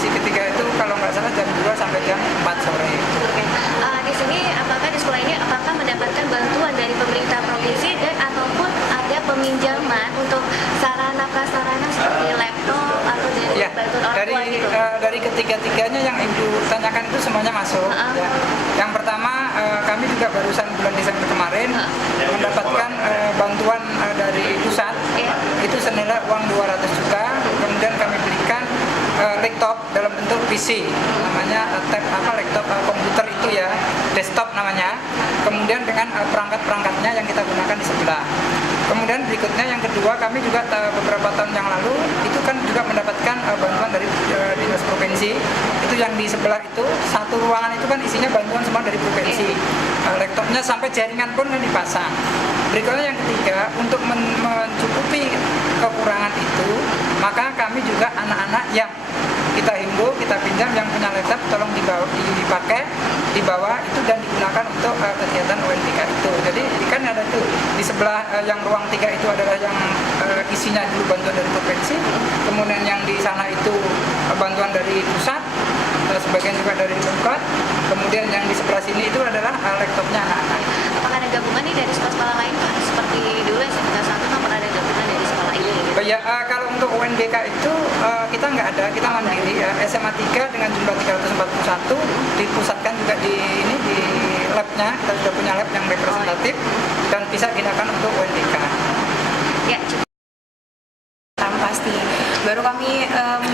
sesi ketiga itu kalau nggak salah jam 2 sampai jam 4 sore. Oke. Di sini apakah di sekolah ini apakah mendapatkan bantuan dari pemerintah provinsi dan ataupun ada peminjaman untuk sarana prasarana seperti laptop atau dari Ya, bantuan orang dari tua gitu? dari ketiga-tiganya yang Ibu tanyakan itu semuanya masuk. Ya. Yang pertama kami juga barusan bulan Desember kemarin mendapatkan bantuan dari pusat. Iya. Itu senilai uang 200 juta. Kemudian kami belikan laptop dalam bentuk PC, namanya laptop komputer itu ya, desktop namanya. Kemudian dengan perangkat-perangkatnya yang kita gunakan di sebelah. Kemudian berikutnya yang kedua, kami juga beberapa tahun yang lalu itu kan juga mendapatkan bantuan dari dinas provinsi. Itu yang di sebelah itu satu ruangan itu kan isinya bantuan semua dari provinsi. Laptopnya sampai jaringan pun kan dipasang. Berikutnya yang ketiga, untuk mencukupi kekurangan itu, maka kami juga anak-anak yang kita himbau, kita pinjam yang punya laptop tolong dipakai, dibawa itu dan digunakan untuk kegiatan UNBK itu. Jadi kan ada tuh di sebelah yang ruang 3 itu adalah yang isinya dulu bantuan dari provinsi, kemudian yang di sana itu bantuan dari pusat, sebagian juga dari Pemkot, kemudian yang di sebelah sini itu adalah laptopnya anak-anak. Apakah ada gabungan nih dari sekolah-sekolah lain Pak? Seperti dulu SMK 1 kan pernah ada gabungan dari sekolah ini. Ya, kalau untuk UNBK itu kita nggak ada, kita mandiri ya. SMA 3 dengan jumlah 341 dipusatkan juga di labnya, kita sudah punya lab yang representatif dan bisa digunakan untuk UNBK. Ya, Pasti. Baru kami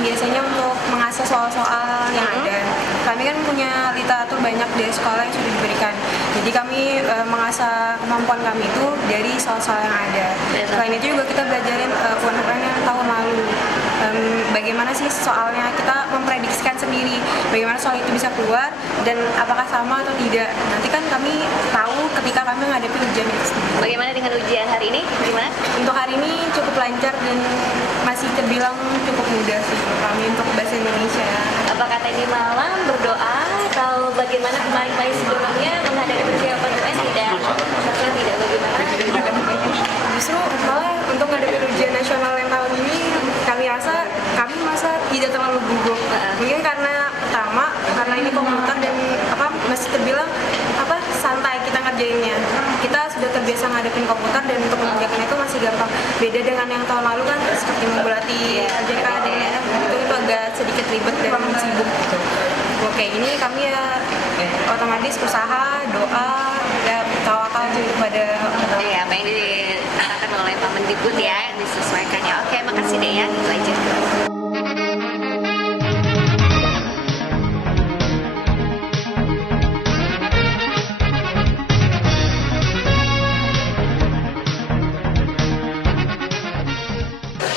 biasanya untuk mengasah soal-soal yang ada. Kami kan punya literatur banyak dari sekolah yang sudah diberikan. Jadi kami mengasah kemampuan kami itu dari soal-soal yang ada. Selain itu juga kita belajarin UNHPN yang tahun lalu. Bagaimana sih soalnya, kita memprediksikan sendiri bagaimana soal itu bisa keluar dan apakah sama atau tidak. Nanti kan kami tahu ketika kami menghadapi ujian itu sendiri. bagaimana dengan ujian hari ini? Gimana? Untuk hari ini cukup lancar dan masih terbilang cukup mudah sih kami untuk bahasa Indonesia. Apakah tadi malam berdoa atau bagaimana kemarin-kemarin sebelumnya menghadapi persiapan UN tidak? Atau tidak bagaimana? Justru malah untuk menghadapi ujian nasional yang tahun ini kami merasa tidak terlalu gugup. Mungkin karena pertama karena ini komputer dan masih terbilang santai kita ngerjainnya. Kita sudah terbiasa ngadepin komputer dan untuk mengerjakan itu masih gampang. Beda dengan yang tahun lalu kan seperti membulati RJK dan itu agak sedikit ribet dan sibuk gitu. Oke, ini kami ya otomatis usaha, doa, ya tawakal kepada Ya, apa yang diarahkan oleh Pak Mendikbud ya, yang disesuaikannya. Oke, makasih deh ya, itu aja.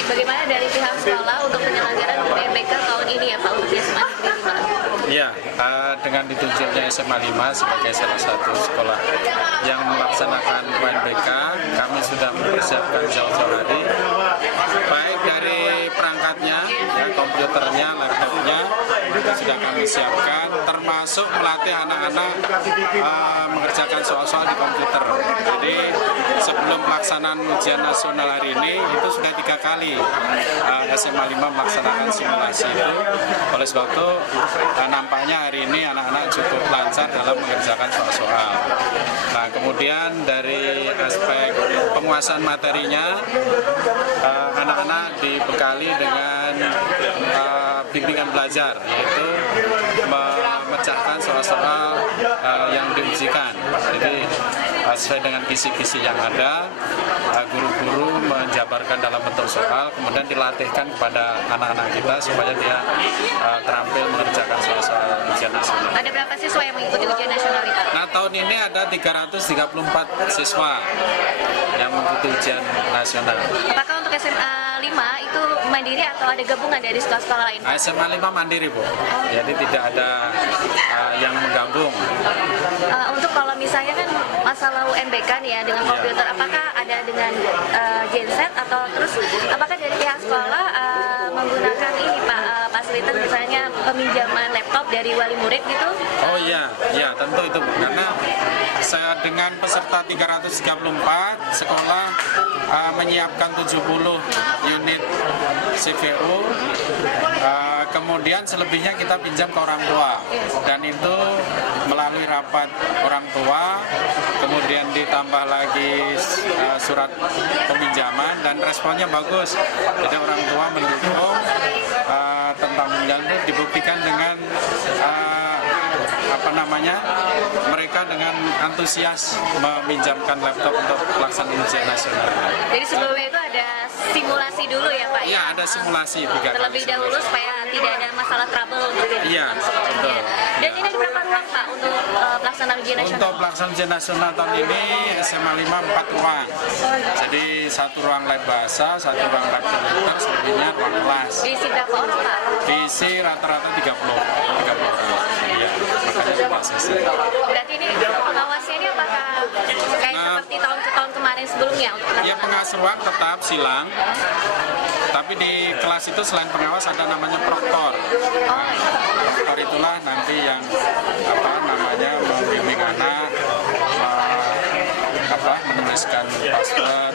Bagaimana dari pihak sekolah untuk penyelenggaraan UNBK tahun ini ya Pak, untuk SMA Negeri 5? Ya, dengan ditunjuknya SMA 5 sebagai salah satu sekolah yang melaksanakan UNBK, kami sudah mempersiapkan jauh-jauh hari, baik dari perangkatnya, ya, komputernya, laptopnya, itu sudah kami siapkan, termasuk melatih anak-anak mengerjakan soal-soal di komputer. Jadi sebelum pelaksanaan ujian nasional hari ini, itu sudah 3 kali SMA 5 melaksanakan simulasi itu. Oleh sebab itu, nampaknya hari ini anak-anak cukup lancar dalam mengerjakan soal-soal. Nah, kemudian dari aspek penguasaan materinya, anak-anak dibekali dengan bimbingan belajar, yaitu memecahkan soal-soal yang diujikan. Jadi sesuai dengan kisi-kisi yang ada, guru-guru menjabarkan dalam bentuk soal, kemudian dilatihkan kepada anak-anak kita supaya dia terampil mengerjakan soal-soal ujian nasional. Ada berapa siswa yang mengikuti ujian nasional itu? Nah, tahun ini ada 334 siswa yang mengikuti ujian nasional. Apakah untuk SMA 5 itu mandiri atau ada gabungan dari sekolah-sekolah lain? SMA 5 mandiri, Bu. Jadi tidak ada yang menggabung. Untuk kalau misalnya kan masalah UNBK nih ya dengan komputer, apakah ada dengan genset atau terus apakah dari pihak sekolah menggunakan ini Pak fasilitas misalnya peminjaman laptop dari wali murid gitu? Oh iya, ya tentu itu, Bu. Karena saya dengan peserta 334 sekolah menyiapkan 70 unit CPU, kemudian Kemudian selebihnya kita pinjam ke orang tua, dan itu melalui rapat orang tua, kemudian ditambah lagi surat peminjaman, dan responnya bagus. Jadi orang tua mendukung tentang pinjam itu dibuktikan dengan mereka dengan antusias meminjamkan laptop untuk pelaksanaan ujian nasional. Jadi sebelumnya itu ada simulasi dulu ya Pak? Iya, ada simulasi 3 kali. Terlebih dahulu supaya tidak ada masalah trouble untuk Iya, betul. Dan ini ada berapa ruang Pak untuk pelaksanaan ujian nasional? Untuk pelaksanaan ujian nasional tahun ini SMA 5 4 ruang. Jadi 1 ruang lab bahasa, 1 ruang lab komputer, selebihnya ruang kelas. Diisi berapa orang Pak? Diisi rata-rata 30 orang. Iya, makanya cuma sesi. Berarti ini pengawasnya ini apakah kayak seperti tahun kemarin sebelumnya? Ya, pengawas ruang tetap silang, tapi di kelas itu selain pengawas ada namanya proktor. Proktor itulah nanti yang membimbing anak, menuliskan password,